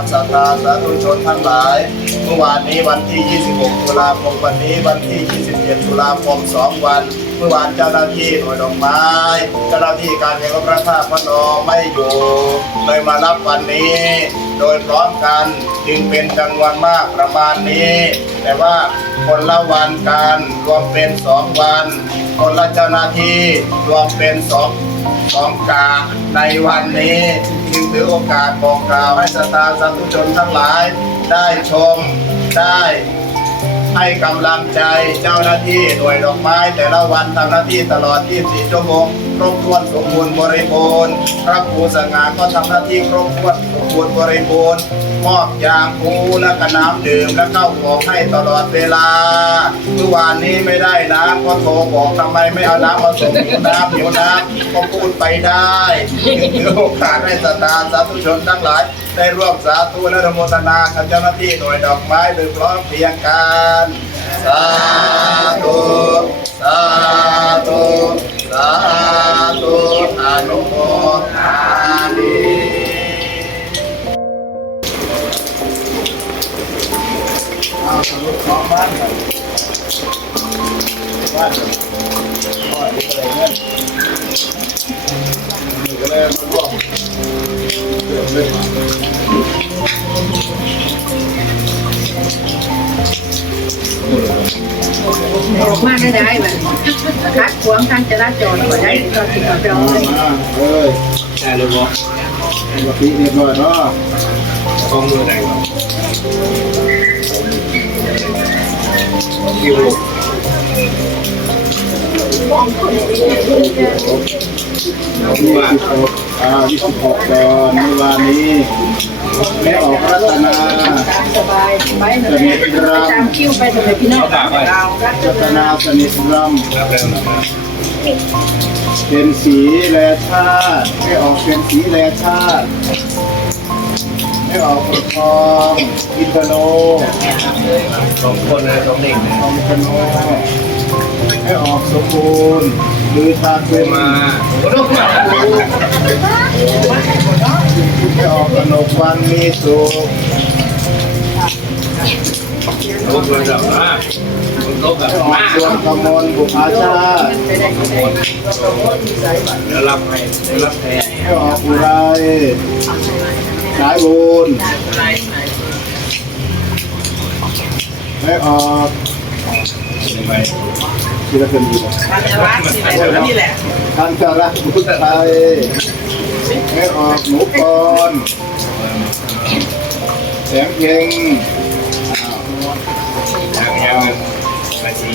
รศรัทธาสาธุชนทั้งหลาย เมื่อวานนี้วันที่ 26 ตุลาคมวันนี้วันที่ 27 ตุลาคม 2 วัน เมื่อวานเจ้าหน้าที่หน่วยดอกไม้เจ้าหน้าที่การเงินพระธาตุพนมไม่อยู่เลยมารับวันนี้ โดยพร้อมกันจึงเป็นจำนวนมากประมาณนี้ แต่ว่าคนละวันกันรวมเป็น 2 วัน คนละเจ้าหน้าที่รวมเป็น 2 ของกาในวันนี้จึงถือโอกาสบอกกล่าวให้สตาสาธุชนทั้งหลาย ได้ชมได้ให้กำลังใจเจ้าหน้าที่หน่วยดอกไม้ แต่ละวันทำหน้าที่ตลอด 24 ชั่วโมงครบถ้วนสมบูรณ์บริบูรณ์พระครูสง่าก็ทำหน้าที่ครบถ้วนสมบูรณ์บริบูรณ์ มอบยาคูและก็น้ำดื่มและเข้าวของให้ตลอดเวลาเมื่อวานนี้ไม่ได้น้ำก็โทรบอกทำไมไม่เอาน้ำมาส่งหิวน้ำหิวน้ำก็พูดไปได้ถือโอกาสให้สตาร์สาธุชนทั้งหลาย ได้ร่วมสาธุและอนุโมทนากับเจ้าหน้าที่หน่วยดอกไม้โดยพร้อมเพรียงกันสาธุสาธุสาธุอนุโมทา เอาสรุปของบ้านกันบ้านพ่อดีอะไรเงี้ยนี่ก็เลยมาร่วมเรื่องเรื่องออกมาได้ได้แบบคัดขวางทางจราจรก็ได้ตอนที่เราไปเอามาเอ้ยได้เลยบอกปกติเรียบร้อยเนาะกองมือไหนก่อน คิวยี่สิบหกอ่ายี่สิบหกตอนเมื่อวานนี้แม่ออกรัตนาสบายไปเลยตามคิวไปทำไมพี่น้องขาตากไปเรารัตนาสนิทรำเป็นสีแร่ชาติแม่ออกเป็นสีแร่ชาติ่ออกประคองอินทโนสองคนเลยสองเด็กเนี่ยทองคโนให้ออกสมบูรณ์หรือชาเป็นมามาโอ้โหมาให้ออกกนกวันมีสุขลุกเลยแบบว่าลุกแบบให้ออกมาดวงกมลบุพาชาติไปได้ไปได้เดี๋ยวรับให้รับแทนให้ออกอุไร สายบุญให้ออกไปที่ละเป็นดีบ่นี่แหละท่านจาระพุทธไทยให้ออกหนูกรแสงเพ็ง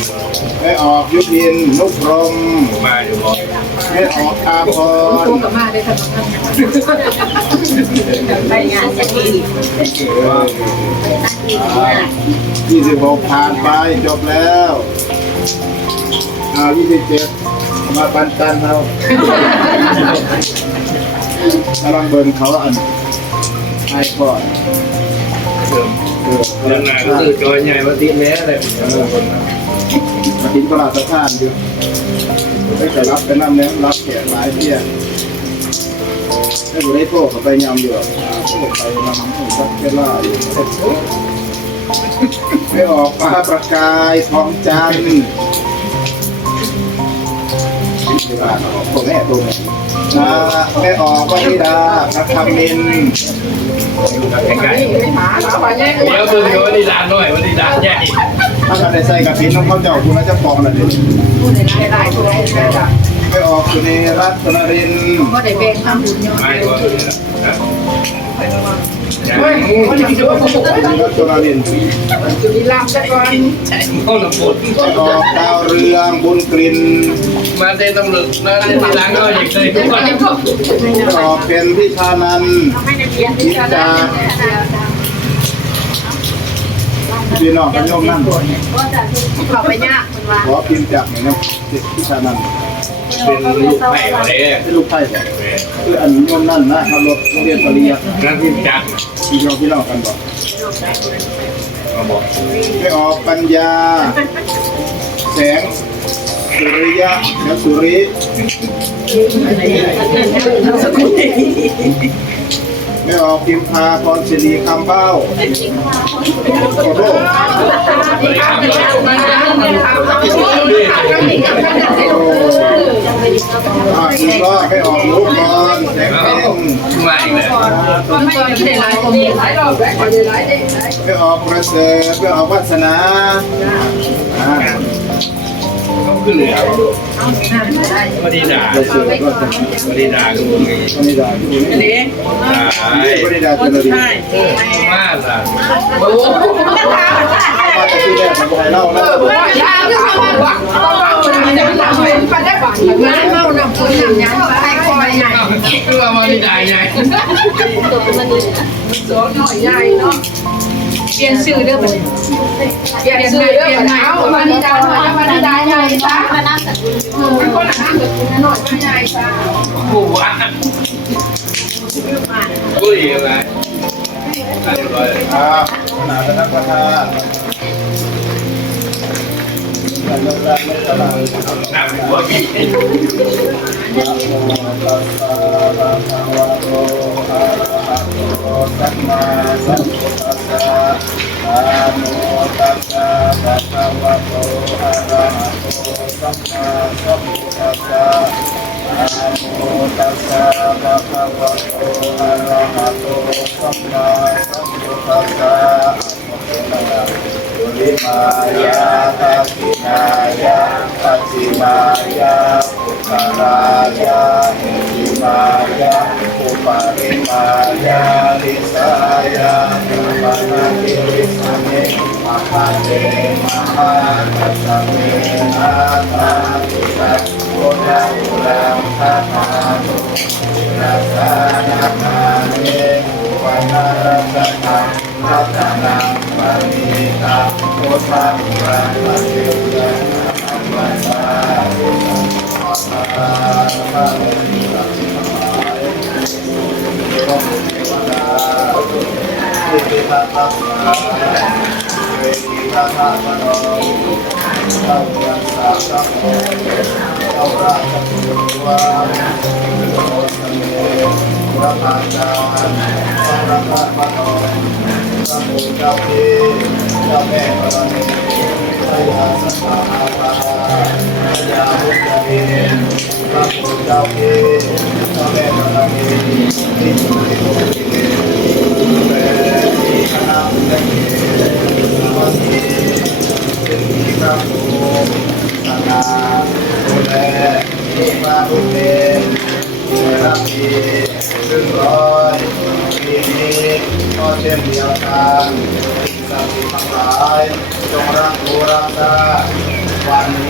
มาทีให้ออกยุพินนุพรมมาอยู่บอกให้ออกอาพรกกับมาได้ทำงานไปงานสักทียี่สิบหกผ่านไปจบแล้วเอายี่สิบเจ็ดมาปันกันเรากำลังเบิ่งเขาอันให้ก่อนเดิมเออเรื่องงานก็คือจอยใหญ่มาทีแม่เล ยมาทิ้งตลาดสะพานอยู่ไม่จะรับไปนั่งเนี้ยรับแขกหลายเที่ยให้บริโภคเขาไปยำอยู่อะไปนำให้สักเวลาอยู่ไม่ออกฟ้าประกายทองจันทร์ที่บ้านออกตัวแม่ตัวแม่นาแม่ออกวันิดาพระคำมินใกล้ไปหาเราไปแย่งๆเดี๋ยวเพิ่งโดนดีดาหน่อยวันดีดานใหญ่ ถ้ากันได้ใส่กับพินน้องเขาเจ้าคุณจะฟองอะไรผู้ใดได้ได้ผู้ใดได้ได้ไม่ออกสุนีรัตนรินทร์ก็ได้แบ่งทำบุญยอดไม่ก็นะเฮ้ยคนที่ดูผู้ใดรัตนรินทร์สุริลามสักวันห้องน้ำฝนไม่ออกดาวเรืองบุญกลิ่นมาเต้นตำรวจมาเต้นทีหลังก็อย่างเคยทุกคนไม่ออกเป็นพิชานันท์ไม่ได้เพียนที่จะได้ พี่น้องกันโยมนั่นเราไปยากมันว่าขอพิมพ์จากไหนนะพิชานันท์เป็นลูกแม่เลยให้ลูกไผ่บอกคืออันโยมนั่นนะขับรถโรงเรียนปริยัตินั่นที่จัดพี่น้องพี่น้องกันบอกมาบอกไม่ออกปัญญา แสงสุริยะและสุริสกุล ไม่ออกพิมพาพรศิริคำเบ้าขอโทษอ่าอีกรอบให้ออกลูกก่อนแสงเต็มมาอีกแล้วก่อนก่อนที่ได้หลายคนหลายรอบแล้วก่อนได้หลายได้หลายไม่ออกประเสริฐไม่ออกวาสนาอ่า ต้องขึ้นเลยครับเอาหน้าได้พอดีด่าประเสริฐวาสนาพอดีด่ากูไงวนิดาที่คุณเด็กด่าไอ้วนิดาตัวดีใช่มากอะว่าแต่ที่แรกมันจะให้เล่านะยาคือเอาวักเอาวักมันจะทำเป็นพันได้บาทงานเมาน้ำฝนน้ำยางไปคอยใหญ่คือว่ามาดีด่าไงสวนหน่อยใหญ่เนาะ เปลี่ยนชื่อเด้อบัดนี้เปลี่ยนชื่อเด้อบัดนี้เอาวันนี้ดาหน่อยวันนี้ดาใหญ่ซะเป็นคนละห้างกับคุณหน่อยใหญ่ซะกูว่ากูอีกอะไรเรียบร้อยอ่าขนาดนักประทานแต่เรื่องแรกไม่ตลาดหนักหัวพี่นะโมตัสสะภะคะวะโตอะระหะโตสัมมาสัมพุทธัสสะนะโมตัสสะภะคะวะโตอะระหะโตสัมมาสัมพุทธัสสะนะโมตัสสะภะคะวะโตอะระหะโตสัมมาสัมพุทธัสสะตุลิมายาทักขินายาปัจจิมายาปุตตรายาหิติมายาอุปาริมายาลิสายาสัมปนาคิริสเมมหาเตมหาตัสสะเมนาทาติสัพโพธาอุลังคาธาตุรัสสานา คาเนวันนารัสสังรัตนังปณิตาพุทธั ต้องเท วดาสิทธิทัตตะเวทีทัตตะมโนเจ้าเมืองสาสัพโมเจ้าราชบุตรวาโอสเมพระพาจารย์สังฆมโน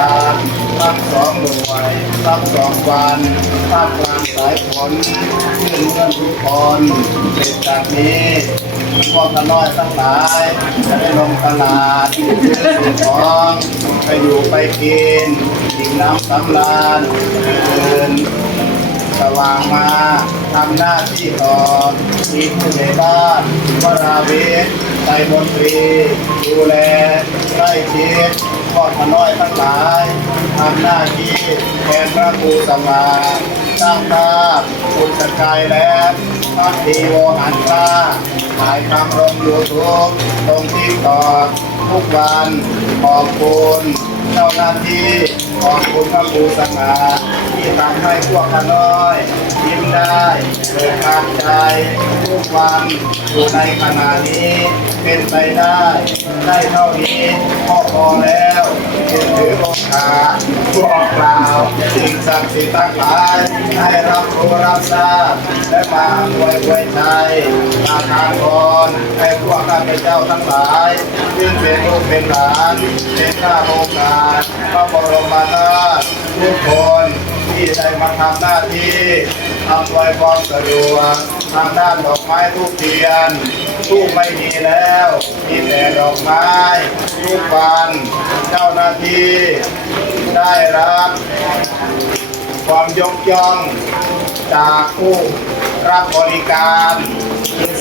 านทั้งสองหน่วยทั้งสองวันท่ามกลางสายฝนขึ้นเงินทุกคนเสร็จจากนี้พวกน้อยทั้งหลายจะได้ลงตลาดซื้อสิ่งของไปอยู่ไปกินกินน้ำสำราญคืนสว่างมาทำหน้าที่ต่อมีมผู้ในบ้านวราเวทใจมนตรีดูแลใกล้ชิด พ่อขน้อยทั้งหลายทำหน้าที่แทนพระครูสมาสร้างภาคุณสกายและพระดีโวหันตาถ่ายทำลงยูทูบตรงที่ต่อทุกวันขอบคุณเจ้าหน้าที่ขอบคุณพระครูสมมาที่ทำให้พวกขน้อยยิ้มได้เกิดทางใจทุกวันอยู่ในขณะนี้เป็นไปได้ ได้เท่านี้ก็พอแล้ว จึงถือโอกาสบอกกล่าวสิ่งศักดิ์สิทธิ์ทั้งหลายให้รับรู้รับทราบและมาอวยอวยใจมาทานพรให้พวกข้าพเจ้าทั้งหลายซึ่งเป็นลูกเป็นหลานเป็นข้าโอกาสพระบรมธาตุทุกคนที่ได้มาทำหน้าที่ อำนวยความสะดวกทางด้านดอกไม้ทูบเทียนทูบไม่มีแล้ว มีแต่ดอกไม้ทุกฟัน เจ้าหน้าที่ได้รับความยกย่องจากผู้รับบริการ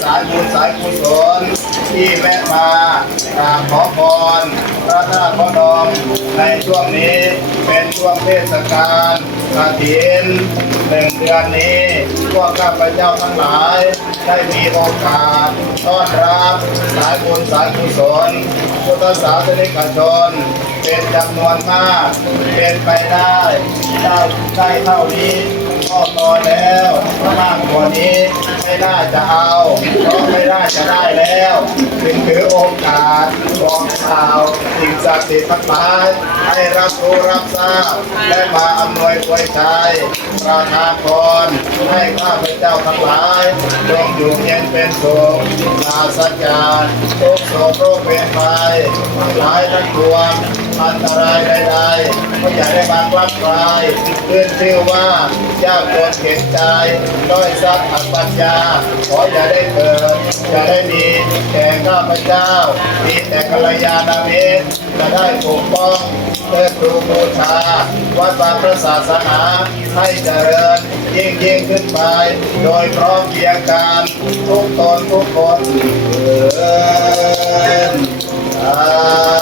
สายบุญสายกุศลที่แวะมากราบขอพรพระธาตุพนมในช่วงนี้เป็นช่วงเทศกาลกฐินหนึ่งเดือนนี้ พวกข้าพเจ้าทั้งหลาย ได้มีโอกาสต้อนรับสายบุญสายกุศลพุทธศาสนิกชนเป็นจำนวนมาก เป็นไปได้ได้ได้เท่านี้ ก็พอแล้วมากกว่านี้ไม่ได้จะเอาเพราะไม่ได้จะได้แล้วจึงถือโอกาสบอกข่าวสิ่งศักดิ์สิทธิ์ทั้งหลายให้รับรู้รับทราบและมาอำนวยช่วยใจประทานพรให้ข้าพเจ้าทั้งหลายจงอยู่เย็น เป็นสุขปราศจากทุกโศกโรคเป็นภัยหลายทั้งปวงอันตรายใดๆก็อย่าได้มากลับกลายขึ้นชื่อว่ายากจนเข็นใจด้อยทรัพย์อับปัญญา ขออย่าได้เกิดอย่าได้มีแก่ข้าพเจ้า มีแต่กัลยาณมิตรจะได้ปกป้องเพื่อครูบูชาวัดวาพระศาสนาให้เจริญยิ่งยิ่งขึ้นไป โดยพร้อมเพียงกันทุกตอนทุกคนเถิด